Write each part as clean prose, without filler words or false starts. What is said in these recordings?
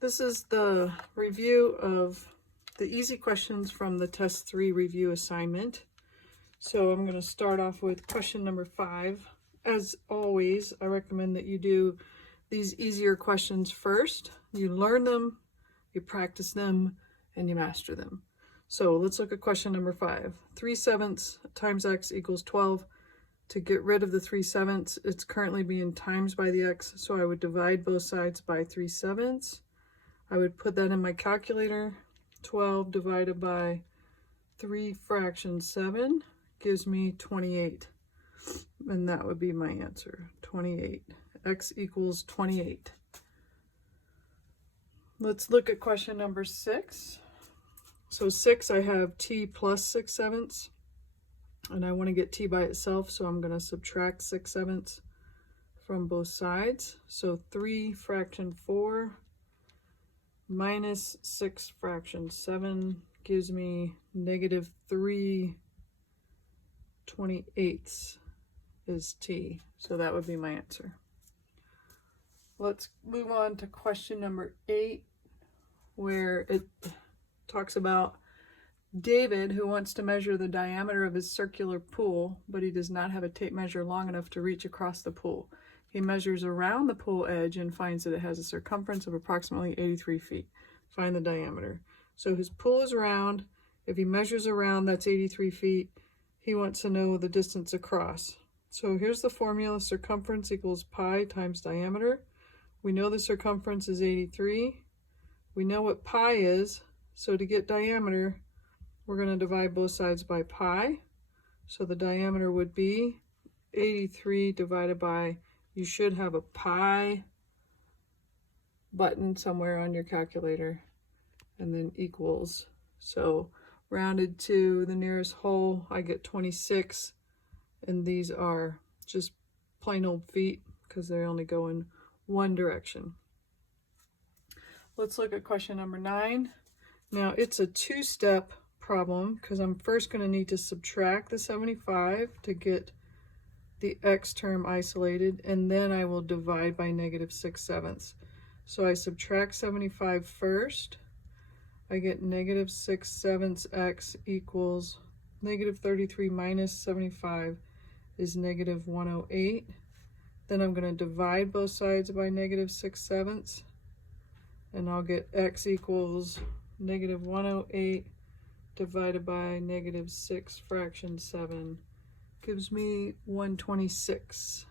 This is the review of the easy questions from the test 3 review assignment. So I'm going to start off with question number 5. As always, I recommend that you do these easier questions first. You learn them, you practice them, and you master them. So let's look at question number 5. 3/7 times x equals 12. To get rid of the 3/7, it's currently being times by the x, so I would divide both sides by 3/7. I would put that in my calculator. 12 divided by 3 fractions 7 gives me 28. And that would be my answer, 28. X equals 28. Let's look at question number 6. So 6, I have t plus 6/7. And I want to get t by itself, so I'm going to subtract 6/7 from both sides. So 3 fraction 4 minus 6 fraction 7 gives me negative 3/28 is t. So that would be my answer. Let's move on to question number 8, where it talks about David, who wants to measure the diameter of his circular pool, but he does not have a tape measure long enough to reach across the pool. He measures around the pool edge and finds that it has a circumference of approximately 83 feet. Find the diameter. So his pool is round. If he measures around, that's 83 feet. He wants to know the distance across. So here's the formula. Circumference equals pi times diameter. We know the circumference is 83. We know what pi is. So to get diameter, we're going to divide both sides by pi. So the diameter would be 83 divided by, you should have a pi button somewhere on your calculator, and then equals. So rounded to the nearest whole, I get 26, and these are just plain old feet because they only go in one direction. Let's look at question number 9. Now it's a 2-step problem because I'm first going to need to subtract the 75 to get the x term isolated, and then I will divide by negative 6/7. So I subtract 75 first. I get negative 6/7 x equals negative 33 minus 75 is negative 108. Then I'm going to divide both sides by negative 6/7, and I'll get x equals negative 108 divided by negative 6 fraction 7 gives me 126.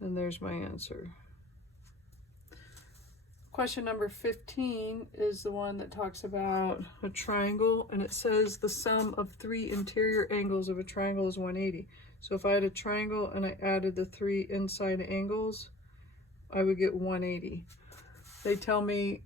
And there's my answer. Question number 15 is the one that talks about a triangle, and it says the sum of 3 interior angles of a triangle is 180. So if I had a triangle and I added the 3 inside angles, I would get 180. They tell me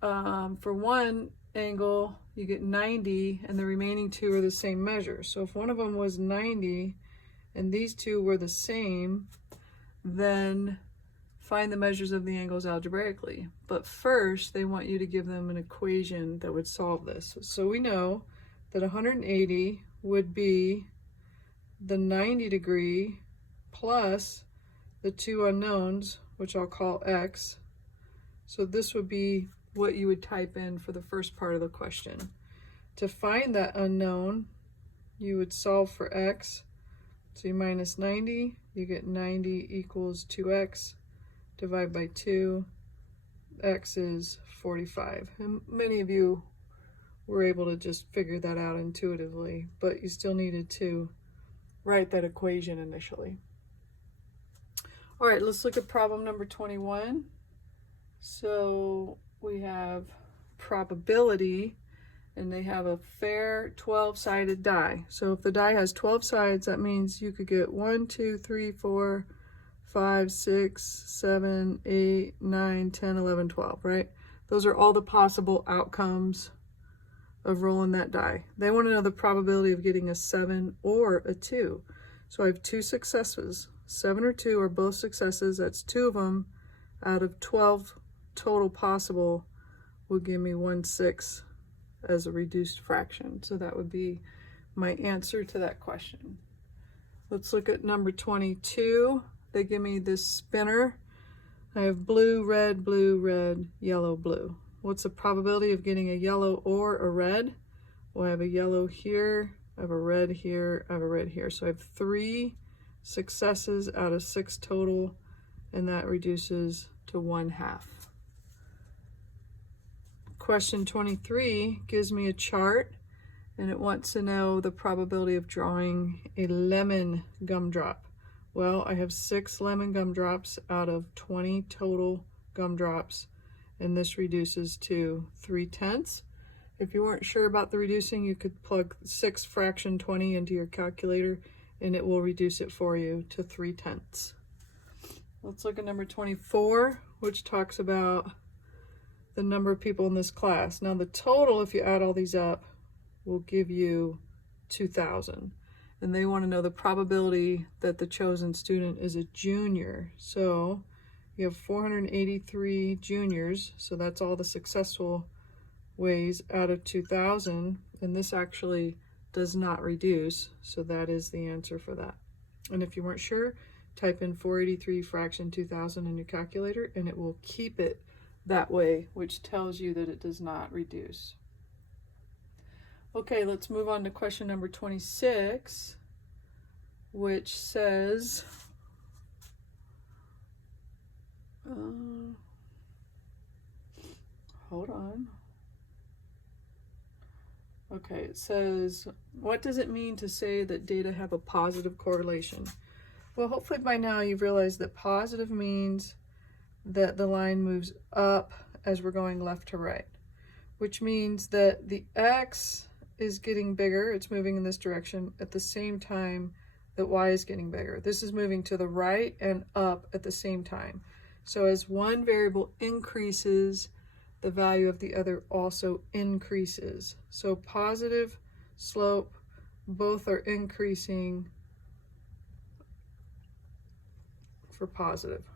for one angle you get 90 and the remaining 2 are the same measure. So if one of them was 90 and these 2 were the same, then find the measures of the angles algebraically. But first they want you to give them an equation that would solve this. So we know that 180 would be the 90 degree plus the 2 unknowns, which I'll call x. So this would be what you would type in for the first part of the question. To find that unknown, you would solve for x. So you minus 90, you get 90 equals 2x, divide by 2, x is 45. And many of you were able to just figure that out intuitively, but you still needed to write that equation initially. All right, let's look at problem number 21. So we have probability, and they have a fair 12-sided die. So if the die has 12 sides, that means you could get 1, 2, 3, 4, 5, 6, 7, 8, 9, 10, 11, 12, right? Those are all the possible outcomes of rolling that die. They want to know the probability of getting a 7 or a 2. So I have 2 successes. 7 or 2 are both successes. That's 2 of them out of 12 total possible will give me 1/6 as a reduced fraction. So that would be my answer to that question. Let's look at number 22. They give me this spinner I have blue, red, yellow, blue. What's the probability of getting a yellow or a red? Well, I have a yellow here, I have a red here, I have a red here. So I have 3 successes out of 6 total, and that reduces to 1/2. Question 23 gives me a chart, and it wants to know the probability of drawing a lemon gumdrop. Well, I have 6 lemon gumdrops out of 20 total gumdrops, and this reduces to 3/10. If you weren't sure about the reducing, you could plug 6 fraction 20 into your calculator, and it will reduce it for you to 3/10. Let's look at number 24, which talks about the number of people in this class. Now the total, if you add all these up, will give you 2,000. And they want to know the probability that the chosen student is a junior. So you have 483 juniors, so that's all the successful ways out of 2,000, and this actually does not reduce, so that is the answer for that. And if you weren't sure, type in 483 fraction 2,000 in your calculator, and it will keep it that way, which tells you that it does not reduce. Okay, let's move on to question number 26, which says, hold on. Okay, it says, what does it mean to say that data have a positive correlation? Well, hopefully by now you've realized that positive means that the line moves up as we're going left to right, which means that the x is getting bigger, it's moving in this direction at the same time that y is getting bigger. This is moving to the right and up at the same time. So as one variable increases, the value of the other also increases. So positive, slope, both are increasing for positive.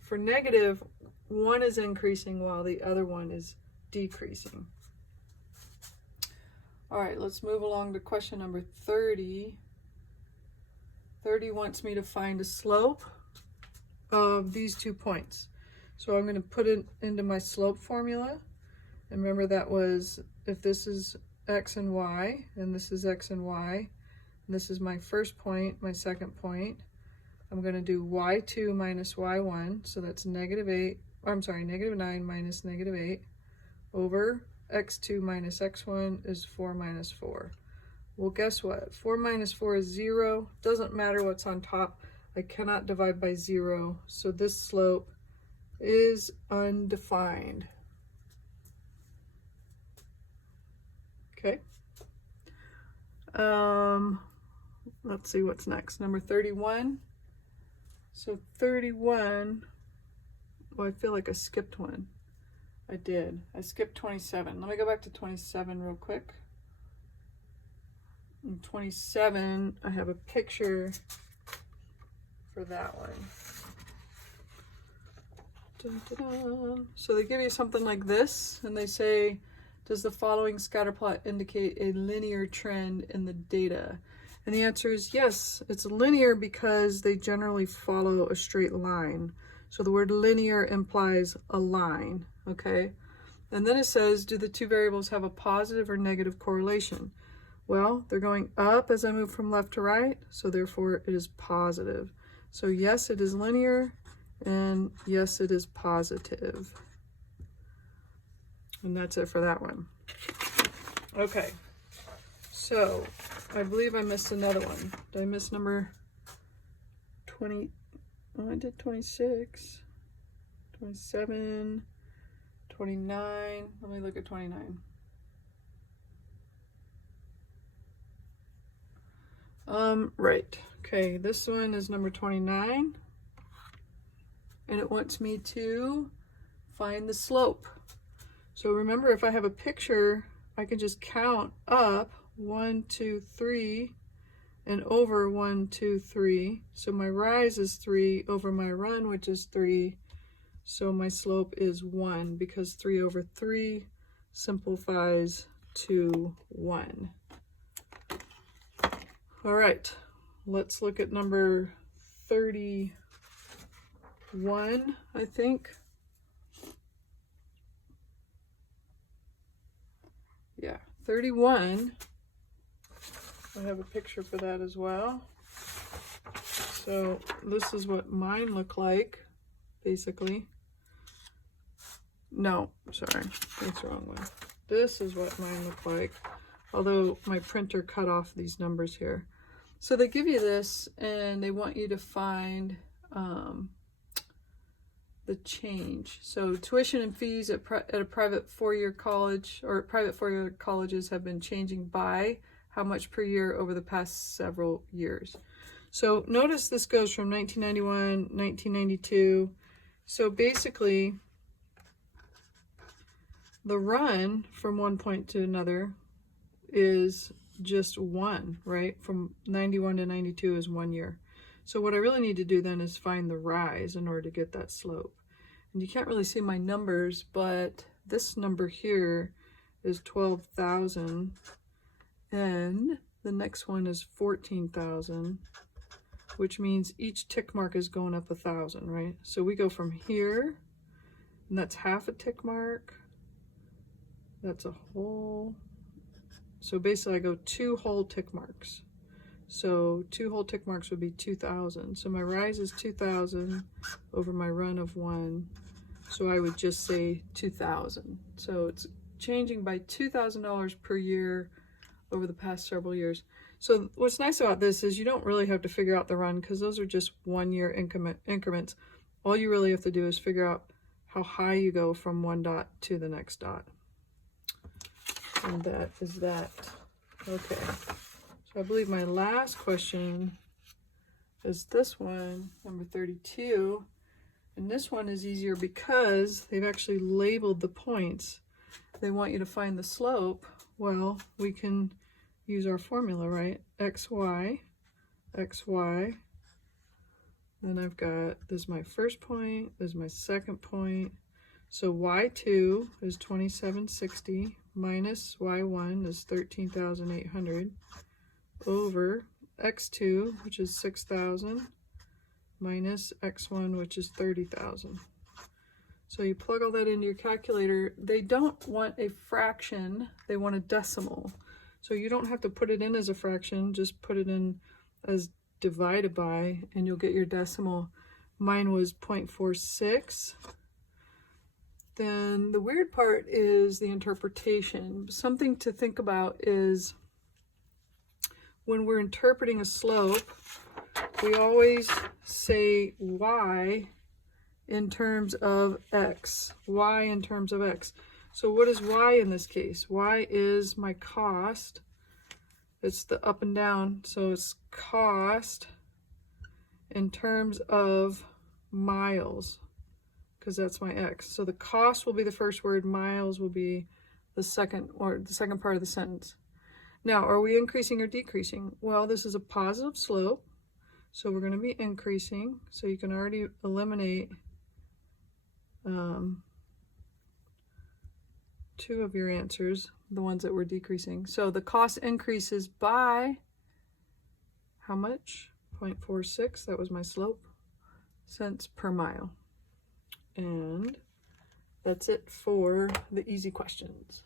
For negative, one is increasing while the other one is decreasing. All right, let's move along to question number 30. 30 wants me to find a slope of these 2 points. So I'm going to put it into my slope formula. And remember that was, if this is x and y, and this is x and y, and this is my first point, my second point, I'm going to do y2 minus y1, so that's -8, or I'm sorry, -9 minus -8, over x2 minus x1 is 4 minus 4. Well, guess what? 4 minus 4 is 0. Doesn't matter what's on top. I cannot divide by 0, so this slope is undefined. Okay. Let's see what's next. Number 31. So 31, well, I feel like I skipped one. I did. I skipped 27. Let me go back to 27 real quick. In 27, I have a picture for that one. Dun, dun, dun. So they give you something like this, and they say, does the following scatter plot indicate a linear trend in the data? And the answer is yes, it's linear because they generally follow a straight line. So the word linear implies a line, okay? And then it says, do the 2 variables have a positive or negative correlation? Well, they're going up as I move from left to right, so therefore it is positive. So yes, it is linear, and yes, it is positive. And that's it for that one. Okay, so I believe I missed another one. Did I miss number 20? Oh, I did 26, 27, 29. Let me look at 29. Right. Okay, this one is number 29. And it wants me to find the slope. So remember, if I have a picture, I can just count up 1, 2, 3 and over 1, 2, 3. So my rise is 3 over my run, which is 3. So my slope is 1 because 3 over 3 simplifies to 1. All right, let's look at number 32. 1, I think. Yeah, 31. I have a picture for that as well. So this is what mine look like, basically. No, sorry, that's the wrong one. This is what mine look like, although my printer cut off these numbers here. So they give you this and they want you to find the change. So tuition and fees at a private four-year college, or private four-year colleges, have been changing by how much per year over the past several years. So notice this goes from 1991, 1992. So basically, the run from one point to another is just 1, right? From 91 to 92 is 1 year. So what I really need to do then is find the rise in order to get that slope. And you can't really see my numbers, but this number here is 12,000, and the next one is 14,000, which means each tick mark is going up 1,000, right? So we go from here, and that's half a tick mark. That's a whole. So basically I go 2 whole tick marks. So 2 whole tick marks would be 2,000. So my rise is 2,000 over my run of 1. So I would just say 2,000. So it's changing by $2,000 per year over the past several years. So what's nice about this is you don't really have to figure out the run, because those are just 1 year increments. All you really have to do is figure out how high you go from one dot to the next dot. And that is that. Okay. So I believe my last question is this one, number 32. And this one is easier because they've actually labeled the points. They want you to find the slope. Well, we can use our formula, right? XY, XY. Then I've got, this is my first point, this is my second point. So Y2 is 2760 minus Y1 is 13,800 over X2, which is 6,000, minus X1, which is 30,000. So you plug all that into your calculator. They don't want a fraction, they want a decimal. So you don't have to put it in as a fraction, just put it in as divided by, and you'll get your decimal. Mine was 0.46. Then the weird part is the interpretation. Something to think about is when we're interpreting a slope, we always say y in terms of x, y in terms of x. So what is y in this case? Y is my cost. It's the up and down, so it's cost in terms of miles, because that's my x. So the cost will be the first word, miles will be the second, or the second part of the sentence. Now, are we increasing or decreasing? Well, this is a positive slope, so we're going to be increasing. So you can already eliminate 2 of your answers, the ones that were decreasing. So the cost increases by how much? 0.46, that was my slope, cents per mile. And that's it for the easy questions.